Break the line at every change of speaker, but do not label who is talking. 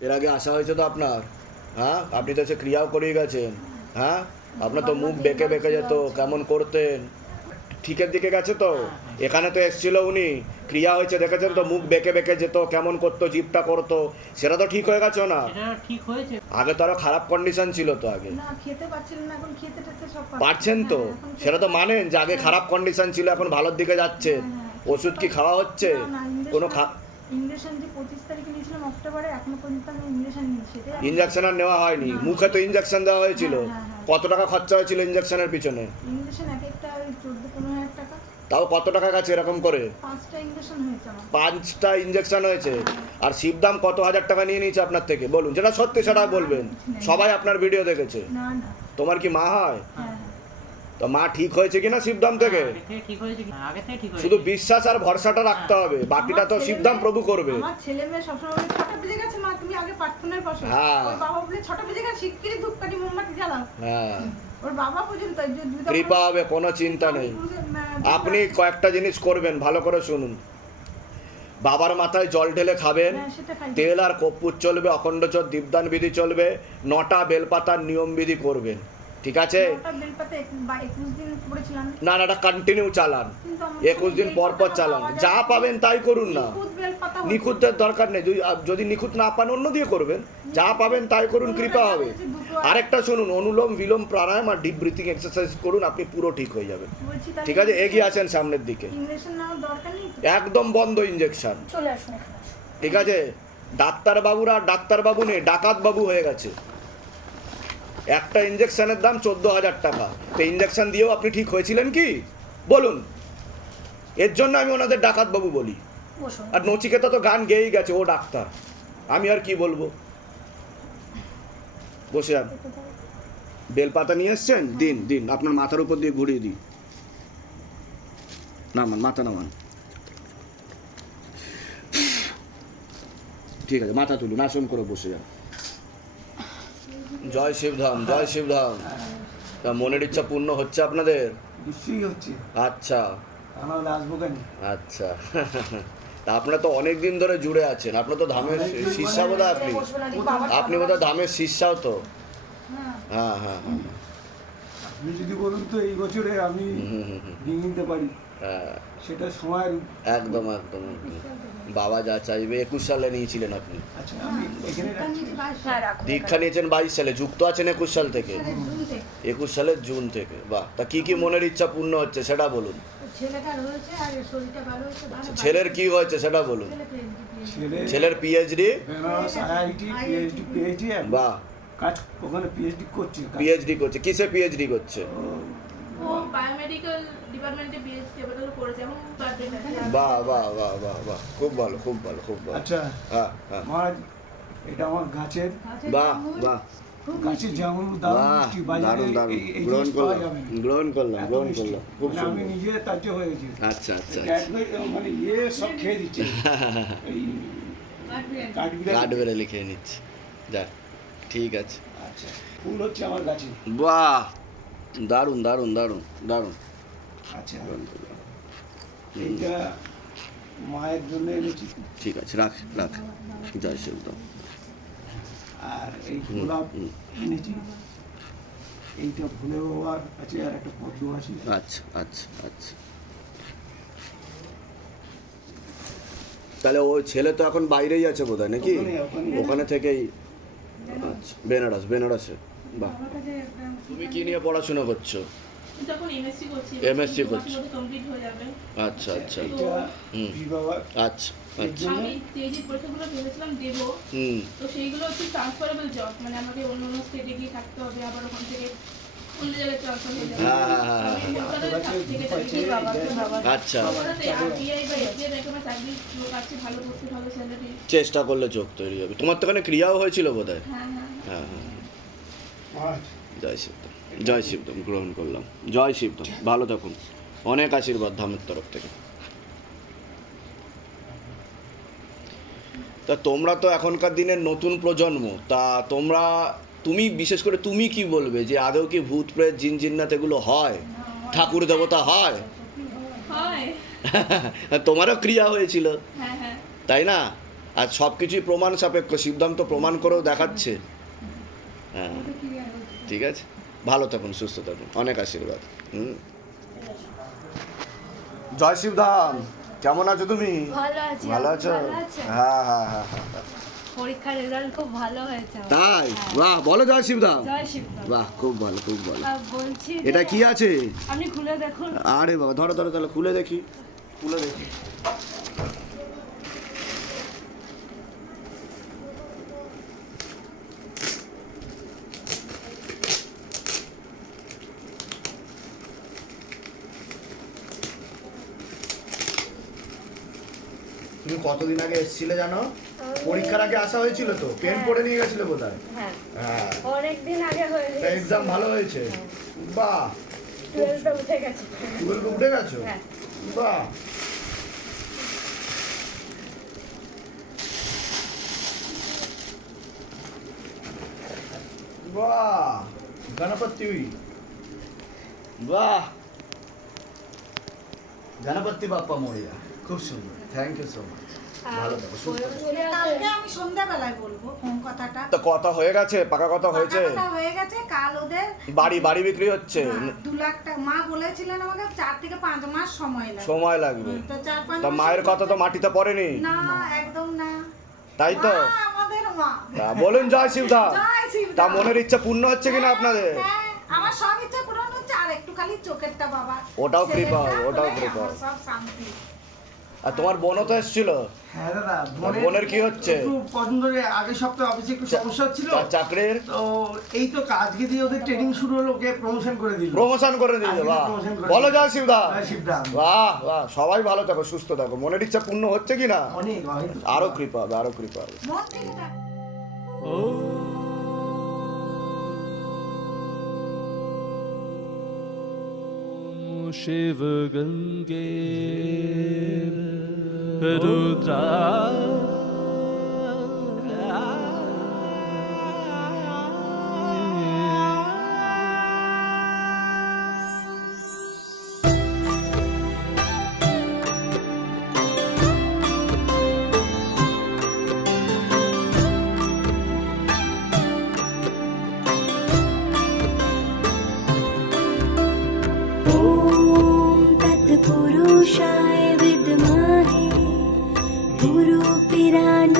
এর আগে আসা হয়েছে তো আপনার হ্যাঁ? আপনি তো সে ক্রিয়াও করিয়ে গেছেন হ্যাঁ? আপনার তো মুখ বেঁকে বেঁকে যেত কেমন করতেন? ঠিকের দিকে গেছে তো? এখানে তো এসছিল উনি ক্রিয়া হয়েছে দেখেছেন তো? মুখ বেঁকে বেঁকে যেত কেমন করতো জিপটা করতো সেটা তো ঠিক হয়ে গেছে না?
সেটা ঠিক হয়েছে।
আগে তো আরও খারাপ কন্ডিশন ছিল তো আগে।
না খেতে পাচ্ছিলেন না এখন খেতে টেতে সব
পারছেন। তো?
হ্যাঁ,
সেটা তো মানেন যে আগে খারাপ কন্ডিশন ছিল এখন ভালোর দিকে যাচ্ছে। ওষুধ কি খাওয়া হচ্ছে? কোনো খা
ইঞ্জেকশন যে পঁচিশ তারিখে নিয়েছিলাম অক্টোবরে এখনও পর্যন্ত আমি ইঞ্জেকশন নিই
ইঞ্জেকশন আর নেওয়া হয়নি। মুখে তো ইঞ্জেকশন দেওয়া হয়েছিল।
হ্যাঁ, হ্যাঁ, হ্যাঁ।
কত টাকা খরচা হয়েছিল ইঞ্জেকশনের পিছনে?
ইঞ্জেকশন এক একটা চোদ্দ পনেরো হাজার টাকা।
তাও কত টাকা গেছে এরকম করে?
পাঁচটা ইঞ্জেকশন হয়েছে
পাঁচটা ইঞ্জেকশন হয়েছে। আর শিবদাম কত হাজার টাকা নিয়ে নিয়েছে আপনার থেকে? বলুন যেটা সত্যি সেটা বলবেন। সবাই আপনার ভিডিও দেখেছে। তোমার কি মা হ্যাঁ তো মা ঠিক হয়েছে কিনা শিবদাম থেকে?
থেকে ঠিক হয়েছে আগে থেকে ঠিক হয়েছে
শুধু বিশ্বাস আর ভরসাটা রাখতে হবে বাকিটা তো
মেয়ে-
প্রভু করবে।
আমার ছেলে মেয়ে সবসময় ছটা বেজে গেছে মা তুমি আগে প্রার্থনায় বসো।
হ্যাঁ।
বাবা বলে ছটা বেজে গেছে শিগগিরই ধূপকাঠি মোমবাতি জ্বালাও।
হ্যাঁ।
ওর বাবা পর্যন্ত
কৃপা হবে কোনো চিন্তা নেই। আপনি কয়েকটা জিনিস করবেন ভালো করে শুনুন। বাবার মাথায় জল ঢেলে খাবেন
হ্যাঁ।
তেল আর কর্পূর চলবে অখণ্ড চোর দীপদান বিধি চলবে নটা বেলপাতার নিয়ম বিধি করবেন। ঠিক আছে? না না এটা কন্টিনিউ চালান। একুশ দিন পর পর চালান। যা পাবেন তাই করুন না। নিখুঁতের দরকার নেই। যদি নিখুঁত না পান অন্য দিয়ে করবেন। যা পাবেন তাই করুন কৃপা হবে। আরেকটা শুনুন অনুলোম বিলোম প্রাণায়াম আর ডিপ ব্রিথিং এক্সারসাইজ করুন আপনি পুরো ঠিক হয়ে যাবেন। ঠিক আছে? এগিয়ে আছেন সামনের দিকে? একদম বন্ধ ইঞ্জেকশন। ঠিক আছে? ডাক্তারবাবুরা ডাক্তারবাবু নেই ডাকাত বাবু হয়ে গেছে। একটা ইঞ্জেকশনের দাম চোদ্দ হাজার টাকা। তো ইঞ্জেকশন দিয়েও আপনি ঠিক হয়েছিলেন কি? বলুন। এর জন্য আমি ওনাদের ডাকাত বাবু বলি আর নচিকেতা তো গান গেয়েই গেছে ও ডাক্তার। আমি আর কি বলব? বসে যান বেলপাতা নিয়ে এসছেন? দিন দিন। আপনার মাথার উপর দিয়ে ঘুরিয়ে দিই। নামান মাথা নামান। ঠিক আছে মাথা তুলুন আসন করে বসে যান। জয় শিবধাম জয় শিবধাম তা মনের ইচ্ছা পূর্ণ হচ্ছে আপনাদের?
নিশ্চয়ই হচ্ছে।
আচ্ছা।
আসব কেন
আচ্ছা। তা আপনারা তো অনেক দিন ধরে জুড়ে আছেন। আপনার তো ধামের শিষ্যা বোধ আপনি। আপনি বোধহয় ধামের শিষ্যাও তো?
হ্যাঁ।
হ্যাঁ হ্যাঁ হ্যাঁ।
আপনি যদি বলুন তো এই বছরে আমি। নিয়ে নিতে পারি।
হ্যাঁ।
সেটা সময়ের
একদম একদম। বাবা যা চাইবে একুশ সালে নিয়েছিলেন আপনি।
আচ্ছা আমি এখানে রাখছি।
হ্যাঁ
দীক্ষা নিয়েছেন বাইশ সালে যুক্ত আছেন একুশ সাল থেকে? একুশ সালের জুন থেকে। বাহ তা কি কি মনের ইচ্ছা পূর্ণ হচ্ছে সেটা বলুন।
ভালো
ছেলের কি হয়েছে সেটা বলুন। ছেলের পিএইচডি
বেনারস পিএইচডি পিএইচডি
বাহ।
কাজ ওখানে পিএইচডি করছে।
পিএইচডি করছে। কিসে পিএইচডি করছে?
ও বায়োমেডিক্যাল ডিপার্টমেন্টে পিএইচডি এবারে করেছে এখন
বাহ বাহ বাহ বাহ বাহ খুব ভালো খুব ভালো খুব ভালো।
আচ্ছা
হ্যাঁ হ্যাঁ।
মহারাজ এটা আমার গাছের
বাহ বাহ।
গাছের যেমন মিষ্টি বাজারে
দারুণ দারুণ।
এই- এই
গ্রহণ করলাম গ্রহণ করলাম গ্রহণ করলাম খুব
মানে আমি নিজে তাজ্য হয়েছি
আচ্ছা আচ্ছা
মানে ইয়ে সব খেয়ে দিচ্ছে। কাঠবিড়ালি।
কাঠ বেড়ে লিখে ঠিক আছে।
আচ্ছা ফুল হচ্ছে আমার গাছে।
বাহ দারুণ দারুণ দারুণ দারুণ।
আচ্ছা মায়ের জন্য এনেছি।
ঠিক আছে রাখ রাখ জয়
আর এই গোলাপ এনেছি। এইটা ভুলে বাবার কাছে আর একটা পদ্ম আছে।
আচ্ছা আচ্ছা আচ্ছা। তাহলে ওই ছেলে তো এখন বাইরেই আছে বোধ হয় নাকি।
ওখানে
থেকেই। আচ্ছা বেনারস বেনারসে। বাহ। তুমি কি নিয়ে পড়াশোনা করছ?
তখন এমএসসি করছি হয়ে
আচ্ছা আচ্ছা। হুম। আচ্ছা আচ্ছা।
আমি যে যে পরীক্ষাগুলো ভেবেছিলাম দেবো
হুম।
তো সেইগুলো হচ্ছে ট্রান্সফারেবল জব মানে আমাকে অন্য অন্য স্টেটে গিয়ে থাকতে হবে আবার ওখান থেকে অন্য জায়গায় ট্রান্সফার হয়ে যাবে। আমি কলকাতায় থাক- থেকে থাকি
আচ্ছা। চেষ্টা করলে চোখ তৈরি হবে। তোমার তো ওখানে ক্রিয়াও হয়েছিল বোধ হয়
হ্যাঁ হ্যাঁ।
হ্যাঁ হ্যাঁ। জয় শিবদম জয় শিবদম গ্রহণ করলাম। জয় শিবদম ভালো থাকুন। অনেক আশীর্বাদ ধামের তরফ থেকে। তা তোমরা তো এখনকার দিনের নতুন প্রজন্ম তা তোমরা তুমি বিশেষ করে তুমি কি বলবে যে আদৌ কি ভূত প্রেত জিন জিন্নাত এগুলো হয়? ঠাকুর দেবতা হয়?
হয়।
তোমারও ক্রিয়া হয়েছিল।
হ্যাঁ হ্যাঁ।
তাই না? আর সব কিছুই প্রমাণ সাপেক্ষ শিবধাম তো প্রমাণ করেও দেখাচ্ছে। হ্যাঁ। ঠিক আছে? ভালো থাকুন সুস্থ থাকুন। অনেক আশীর্বাদ। হুম? জয় শিবধাম। কেমন আছো তুমি?
ভালো আছি
ভালো আছো? হ্যাঁ হ্যাঁ হ্যাঁ হ্যাঁ।
পরীক্ষার রেজাল্ট খুব ভালো হয়েছে।
তাই?
হ্যাঁ।
বাহ বলো জয় শিবধাম।
জয় শিবরাম
বাহ খুব ভালো খুব ভালো।
বলছি
এটা কি আছে?
আপনি খুলে দেখুন।
আরে বাবা ধরো ধরো তাহলে খুলে দেখি। খুলে দেখি। তুমি কতদিন আগে এসেছিলে জানো? পরীক্ষার আগে আসা হয়েছিল তো? পেন পড়ে নিয়ে গেছিলে বোধহয়
হ্যাঁ।
হ্যাঁ।
অনেকদিন আগে হয়ে গেছে।
এক্সাম ভালো হয়েছে? বাহ।
টুয়েলভে উঠে গেছে।
টুয়েলভে উঠে
হ্যাঁ।
খুব সুন্দর। থ্যাংক ইউ সো মাচ
আমি সন্ধ্যাবেলায় বলব কথাটা।
তো কথা হয়ে গেছে পাকা কথা হয়েছে।
হয়ে গেছে কাল ওদের
বাড়ি বাড়ি বিক্রি হচ্ছে।
হ্যাঁ, দু লাখ টাকা মা বলেছিলেন আমাকে চার থেকে পাঁচ মাস সময় লাগবে।
সময় লাগবে।
তো চার পাঁচ
তা মায়ের কথা তো মাটিতে পড়েনি।
না একদম না।
তাই তো?
মা আমাদের মা।
বলুন জয় শিবদা।
জয়
তা মনের ইচ্ছা পূর্ণ হচ্ছে কিনা আপনাদের?
হ্যাঁ, আমার সব ইচ্ছা পূরণ হচ্ছে আর একটু খালি চোখেরটা বাবা
ওটাও কৃপা, ওটাও কৃপা।
সব শান্তি।
আর তোমার বোনও তো এসেছিল।
হ্যাঁ দাদা
বোনের কি হচ্ছে?
কদিন ধরে আগের সপ্তাহে অফিসে একটু সমস্যা ছিল
চাকরির?
তো এই তো আজকে দিয়ে ওদের ট্রেনিং শুরু হলো ওকে প্রমোশন করে দিল।
প্রমোশন করে
আজকে
বাহ। বলো
দিল।
জয় শিবদা। বাহ বাহ সবাই ভালো থাকো সুস্থ থাকো। মনের ইচ্ছা পূর্ণ হচ্ছে কিনা?
অনেক অনেক।
আরও কৃপা হবে আরও কৃপা হবে।
মন
शिव गङ्गे रुद्रा
பிரான்